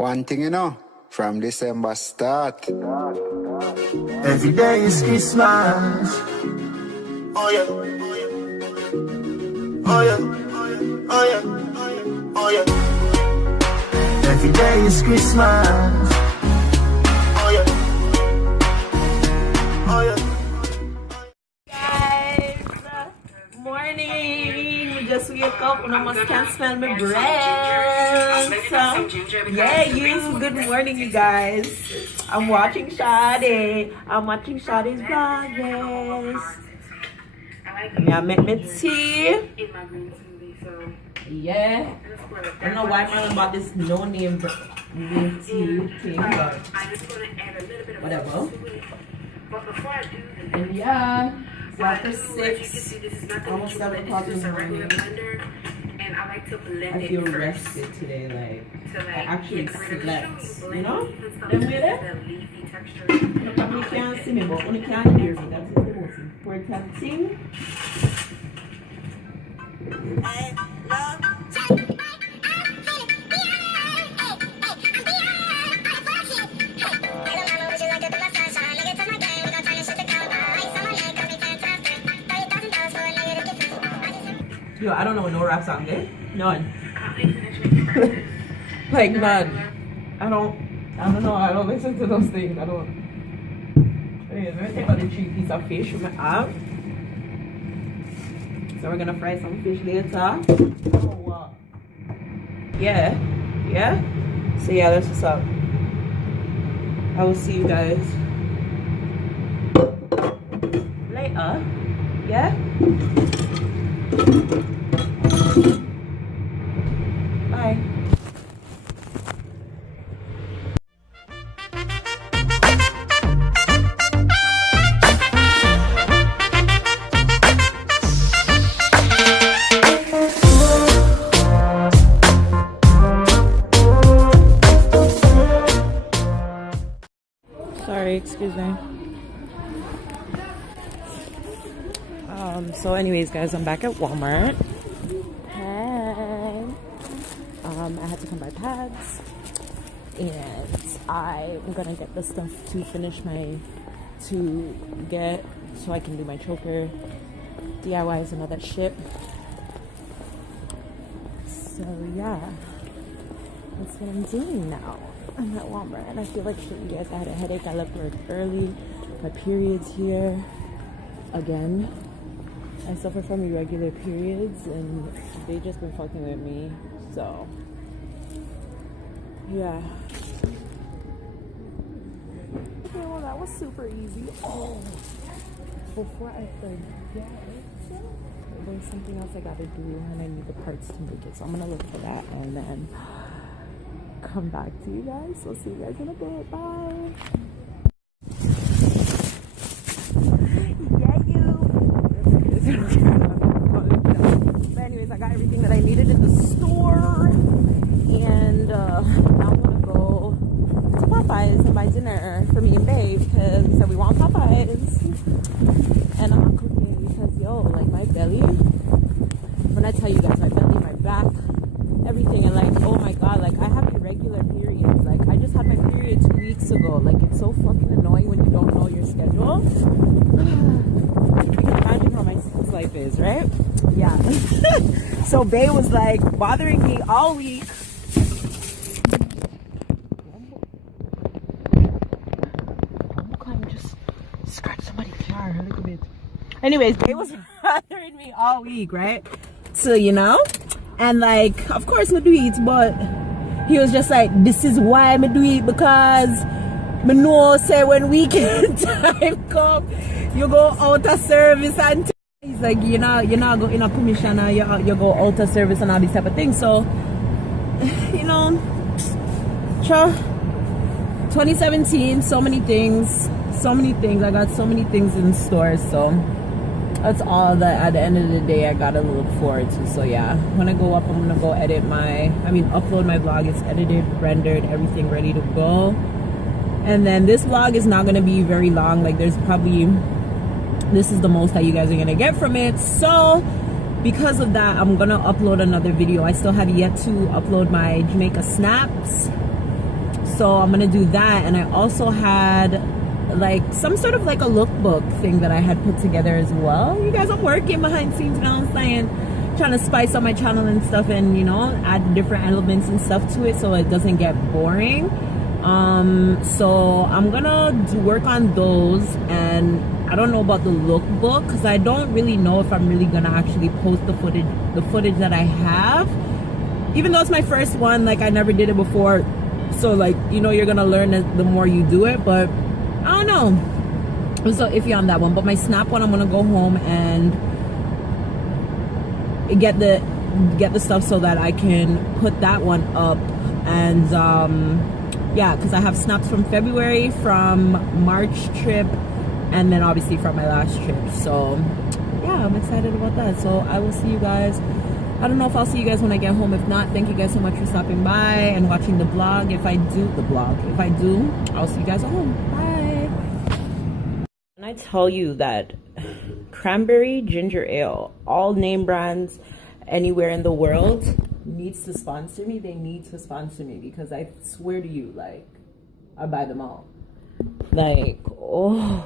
One thing you know, from December start. Every day is Christmas. Oh yeah. Oh yeah. Oh yeah. Oh yeah. Every day is Christmas. Oh yeah. Oh yeah. Guys, morning. We just wake up and almost can't smell my breath. Yeah, you. Good morning, you guys. I'm watching Shadi. I'm watching Shadi's VLOGMAS. I met my tea. Yeah. I don't know why I'm about this no-name green tea thing, but whatever. And yeah, so after 6, almost 7 o'clock in the morning, I feel rested today. Like, I actually slept, you know? Them with it? Look, you can't see me, but you can't hear me. That's the most important thing. Yo, I don't know no rap song there. None. Like none. I don't know. I don't listen to those things. I don't. Anyways, we're gonna take out the 3 pieces of fish from my app. So we're gonna fry some fish later. Oh wow. Yeah. Yeah. So yeah, that's what's up. I will see you guys later. Yeah. Bye. Sorry, excuse me. So anyways, guys, I'm back at Walmart. Hey. I had to come buy pads, and I'm gonna get the stuff to finish so I can do my choker DIYs and all that shit. So yeah, that's what I'm doing now. I'm at Walmart and I feel like shit, you guys. I had a headache. I left work early. My period's here again. I suffer from irregular periods and they just been fucking with me. So yeah. Okay, well that was super easy. Oh, before I forget, there's something else I gotta do and I need the parts to make it. So I'm gonna look for that and then come back to you guys. So see you guys in a bit. Bye. Yeah, you. But anyways, I got everything that I needed in the store, and now I'm gonna go to Popeyes and buy dinner for me and Babe because we said we want Popeyes, and I'm cooking because yo, like my belly. When I tell you guys, my belly, my back, everything, and like, oh my god, like I have irregular periods. Like I just had my period 2 weeks ago. Like it's so fucking annoying when you don't know your schedule. You can imagine how my sex life is, right? Yeah. So Bae was like bothering me all week. Just scratch somebody's car a little bit. Anyways, Bae was bothering me all week, right? So you know. And like, of course me do it, but he was just like, this is why me do it, because me know say when weekend time come, you go out of service and he's like, you know go in a commission and you go out of service and all these type of things. So, you know, 2017, so many things. I got so many things in store, so that's all that at the end of the day I gotta look forward to. So yeah, when I go up, I'm gonna go upload my vlog. It's edited, rendered, everything ready to go. And then this vlog is not gonna be very long. Like this is the most that you guys are gonna get from it. So because of that, I'm gonna upload another video. I still have yet to upload my Jamaica snaps. So I'm gonna do that. And I also had like some sort of like a lookbook thing that I had put together as well. You guys, I'm working behind the scenes, you know what I'm saying, trying to spice up my channel and stuff, and you know, add different elements and stuff to it so it doesn't get boring. So I'm gonna work on those, and I don't know about the lookbook because I don't really know if I'm really gonna actually post the footage that I have, even though it's my first one. Like, I never did it before, so like, you know, you're gonna learn it the more you do it. But I don't know, I'm so iffy on that one. But my Snap one, I'm gonna go home and get the stuff so that I can put that one up. And yeah, because I have snaps from February, from March trip, and then obviously from my last trip. So yeah, I'm excited about that. So I will see you guys. I don't know if I'll see you guys when I get home. If not, thank you guys so much for stopping by and watching the vlog. If I do, I'll see you guys at home. Bye. And I tell you that cranberry ginger ale, all name brands anywhere in the world, needs to sponsor me. They need to sponsor me, because I swear to you, like, I buy them all. Like, oh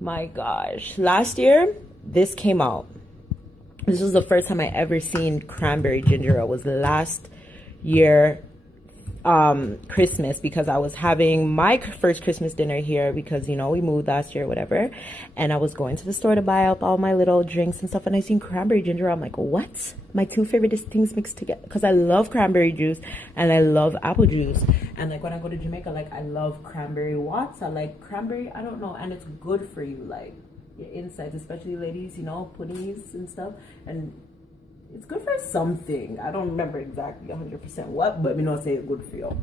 my gosh, last year this came out. This was the first time I ever seen cranberry ginger ale. Was last year Christmas, because I was having my first Christmas dinner here, because, you know, we moved last year or whatever, and I was going to the store to buy up all my little drinks and stuff, and I seen cranberry ginger ale. I'm like, what? My two favorite things mixed together, because I love cranberry juice and I love apple juice. And like, when I go to Jamaica, like, I love cranberry watts. I like cranberry, I don't know, and it's good for you, like your insides, especially ladies, you know, puddings and stuff. And it's good for something. I don't remember exactly 100% what, but you know, say it's good for you.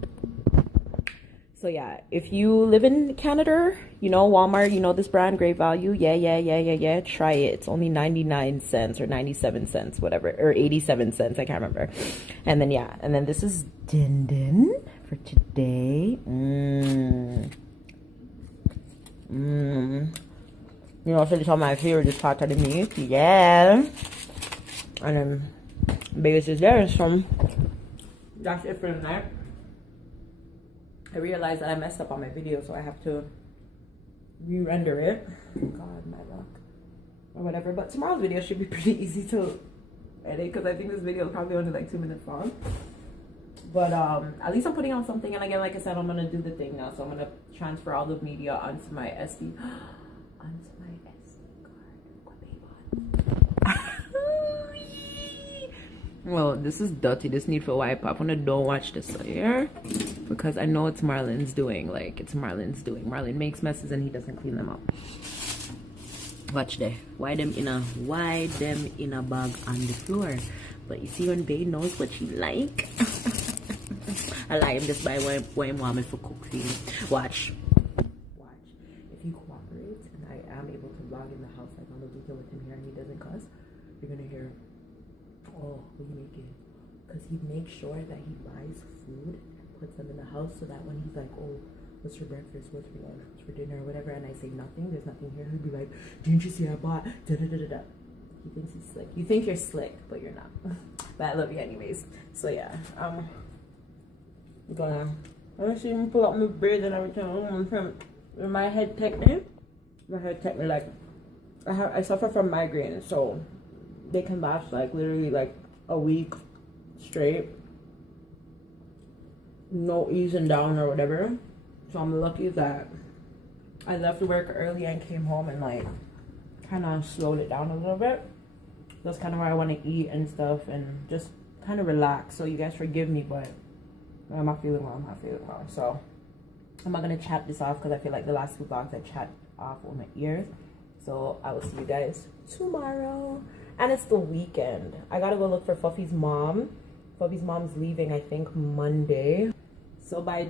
So yeah, if you live in Canada, you know, Walmart, you know this brand, Great Value. Yeah. Try it. It's only 99 cents or 97 cents, whatever, or 87 cents. I can't remember. And then yeah, and then this is Din Din for today. You know, so it's all my favorite part of the meat. Yeah. And then base is there. So that's it for the night. I realized that I messed up on my video, so I have to re-render it. God, my luck. Or whatever. But tomorrow's video should be pretty easy to edit, because I think this video is probably only like 2 minutes long. But at least I'm putting out something. And again, like I said, I'm gonna do the thing now. So I'm gonna transfer all the media onto my SD card. Well, this is dirty. This need for wipe up. I don't watch this here, because I know it's Marlon's doing. Like, it's Marlon's doing. Marlon makes messes and he doesn't clean them up. Watch there. Why them in a bag on the floor? But you see, when Bae knows what she like. I like him just by what him want me for cook for you. Watch. If he cooperates and I am able to vlog in the house, like on the weekend with him here, and he doesn't cuss, you're gonna hear, oh, what are you making? Because he makes sure that he buys food, puts them in the house, so that when he's like, oh, what's for breakfast, what's for lunch, what's for dinner, or whatever, and I say nothing, there's nothing here, he'll be like, didn't you see I bought da-da-da-da-da. He thinks he's slick. You think you're slick, but you're not. But I love you anyways. So yeah, I'm gonna see him pull out my braids and everything. My head technique, like, I suffer from migraine, so they can last like literally like a week straight, no easing down or whatever. So I'm lucky that I left work early and came home and like kind of slowed it down a little bit. That's kind of where I want to eat and stuff and just kind of relax. So you guys forgive me, but I'm not feeling well. So I'm not gonna chat this off, because I feel like the last 2 vlogs I chat off with my ears. So I will see you guys tomorrow. And it's the weekend. I gotta go look for Fluffy's mom. Fluffy's mom's leaving, I think, Monday. So by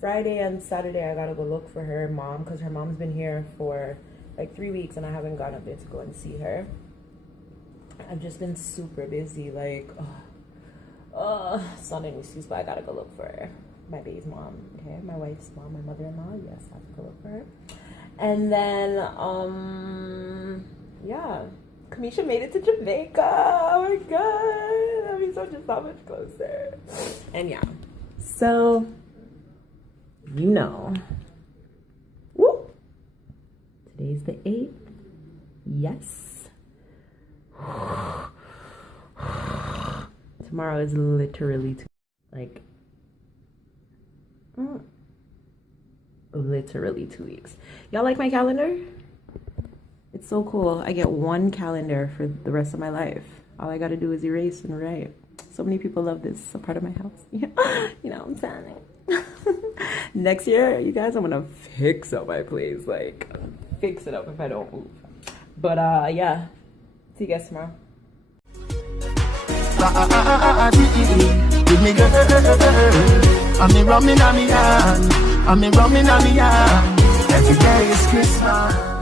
Friday and Saturday, I gotta go look for her mom, because her mom's been here for like 3 weeks and I haven't gone up there to go and see her. I've just been super busy, like, it's not an excuse, but I gotta go look for her. My baby's mom, okay? My wife's mom, my mother-in-law, yes, I have to go look for her. And then, yeah, Kamisha made it to Jamaica. Oh my god, that means I'm just so much closer. And yeah, So, you know. Woo! Today's the 8th. Yes. Tomorrow is literally literally 2 weeks. Y'all like my calendar? It's so cool. I get one calendar for the rest of my life. All I gotta do is erase and write. So many people love this. It's a part of my house. You know what I'm saying? Next year, you guys, I'm gonna fix up my place. Like, fix it up if I don't move. But yeah. See you guys tomorrow. Give me girl, I'm me rumming on me hand, I'm me rumming on me hand. Every day is Christmas.